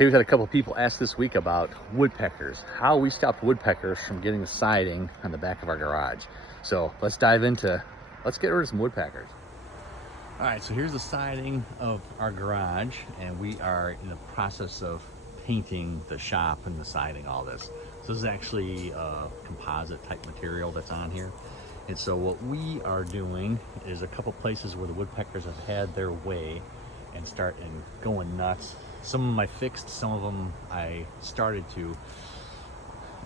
Hey, we've had a couple of people ask this week about woodpeckers, how we stopped woodpeckers from getting the siding on the back of our garage. So let's dive into, let's get rid of some woodpeckers. All right, so here's the siding of our garage, and we are in the process of painting the shop and the siding, all this. So this is actually a composite type material that's on here. And so what we are doing is a couple places where the woodpeckers have had their way and starting going nuts. Some of them I fixed, some of them I started to.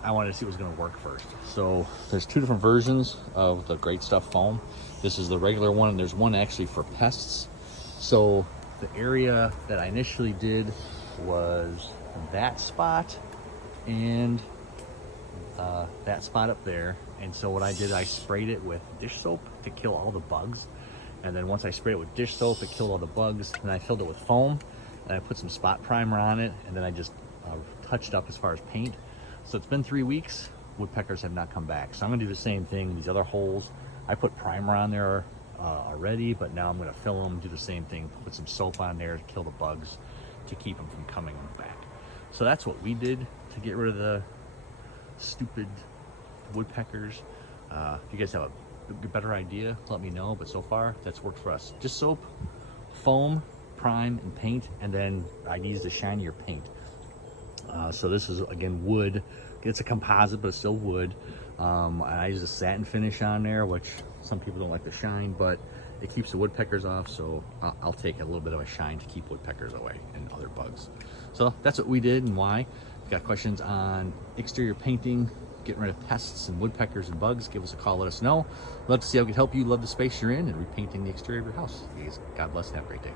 I wanted to see what was going to work first. So there's two different versions of the Great Stuff foam. This is the regular one, and there's one actually for pests. So the area that I initially did was that spot and that spot up there. And so what I did, I sprayed it with dish soap to kill all the bugs. And then once I sprayed it with dish soap, it killed all the bugs. And I filled it with foam, and I put some spot primer on it, and then I just touched up as far as paint. So it's been 3 weeks. Woodpeckers have not come back. So I'm gonna do the same thing. These other holes, I put primer on there already, but now I'm gonna fill them, do the same thing, put some soap on there to kill the bugs, to keep them from coming back. So that's what we did to get rid of the stupid woodpeckers. If you guys have a better idea, let me know, but so far that's worked for us. Just soap, foam, prime, and paint, and then I used a shinier paint. So this is, again, wood. It's a composite, but it's still wood. I use a satin finish on there, which some people don't like the shine, but it keeps the woodpeckers off, so I'll take a little bit of a shine to keep woodpeckers away and other bugs. So that's what we did and why. If you got questions on exterior painting, getting rid of pests and woodpeckers and bugs, give us a call, let us know. Love to see how we can help you love the space you're in and repainting the exterior of your house. You guys, God bless and have a great day.